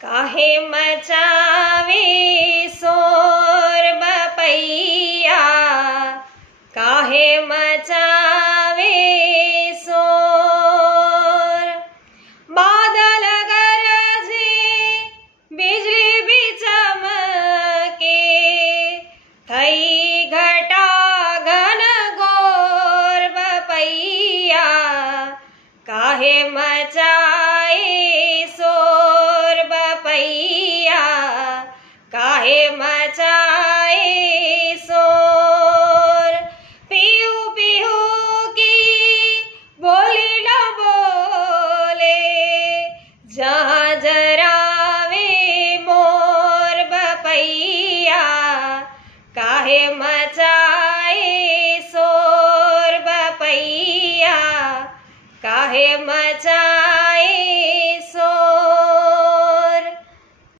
काहे मचावे शोर बपैया, काहे मचावे शोर। बादल गरजे बिजली भी चमके, थई घटा घन घोर बपैया, काहे मचाए शोर बपैया, काहे मचाए शोर। पीहू पीहू की बोली न बोले, जहाँ जरावे मोर बपैया, काहे मचाए शोर बपैया, काहे मचा